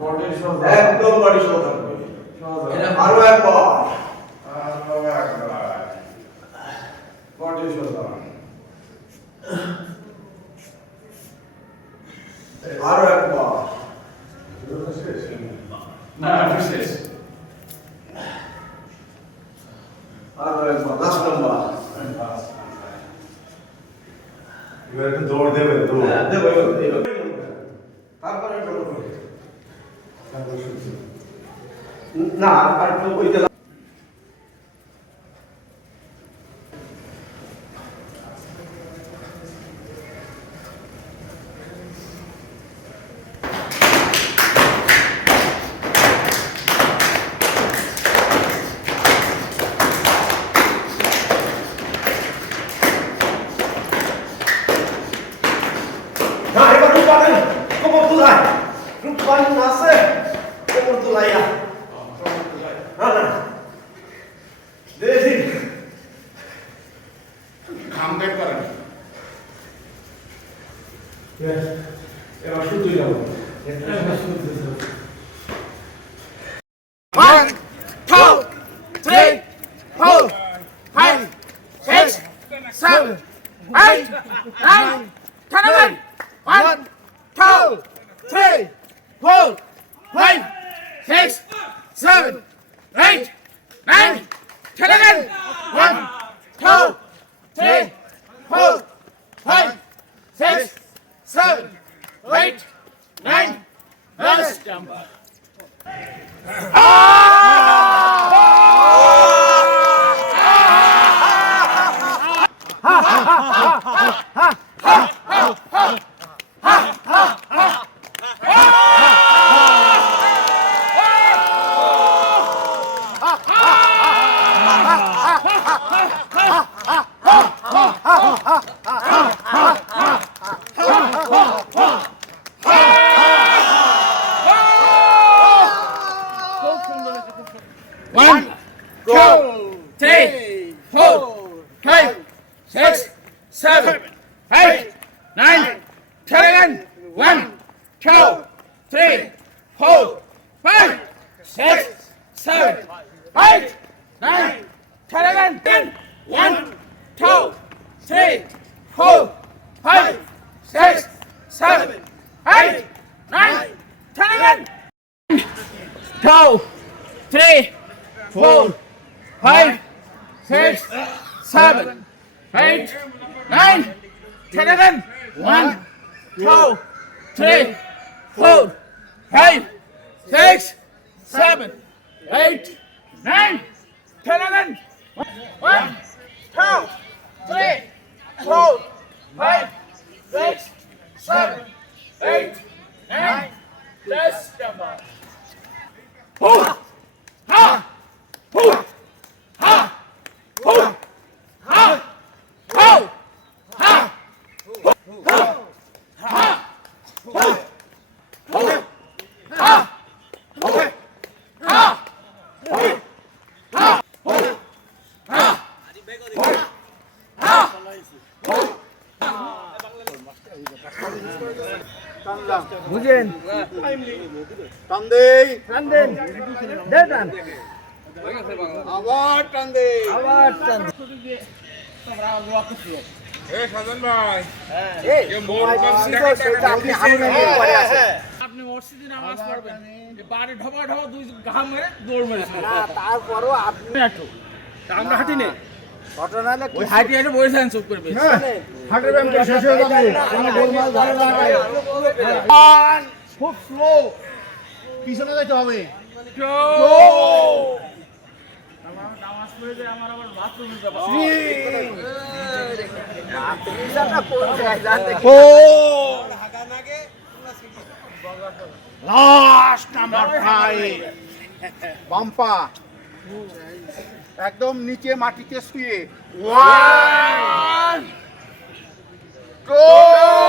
Body সোজা একদম body সোজা থাকবে সোজা আরো একবার বডি সোজা আরো একবার না শেষ আরো একবার লাস্ট নাম্বার এবার একটু দৌড় দেবে দৌড় দেবো তারপরে না আর একটু ওইটা না এবার রূপানি কোমর তুলাই রূপানি আছে কোমর তুলাইয়া না না দেখি খাম বের করেন এবার শুধুই যাবো One, two, three, four, five, six, seven, eight, nine, 10, 11. 1, 2, 3, 4, 5, 6, 7, 8, 9, 10, 11. 1, 2, 3, 4, 5, 6, 7, 8, 9, 10. One, two, three, four, five, six, seven, eight, nine, 10, 11. 1, 2, 3, 4, 5, 6, 7, 8, 9, 10, 11. 1, 2, 3, 4, 5, 6, 7, 8, 9, 10, 11. 2, 3, 4, 5, 6, 7, 8, 9, 10, 11. 1, 2, 3, 4, 5, 6, 7, 8, 9, 10, 11. 1, 2, 3, 4, 5, 6, 7, 8, 9, 10. Ha! Ho! Ha! Ho! Ha! Ho! Ha! Ho! Ha! Ho! Ha! Ha! বুঝেন টান দেই টান দেন দে টান আবার টান দেই আবার টান এই সাজান ভাই এই এ মোর কাছে আপনি হারুনে নিয়ে পড়ে আছে আপনি মসজিদে নামাজ পড়বেন এই বাড়ি ঢবা ঢবা দুই ঘাম মেরে দৌড় মেরে না তারপরও আপনি একটু আমরা হাঁটি নেই ঘটনা হলো ওই হাঁটি হাঁটি বসেছেন চুপ করে বেশ হাটের ব্যায়ামটা শেষ হয়ে যাবে কোনো গোলমাল ধরে না খুব স্লো পিছনে যাইতে হবে নামাজ পড়ে যায় আমার আবার বাথরুমে যাবো ও লাস্ট নাম্বার 5 বাম্পা একদম নিচে মাটিতে শুয়ে 1 2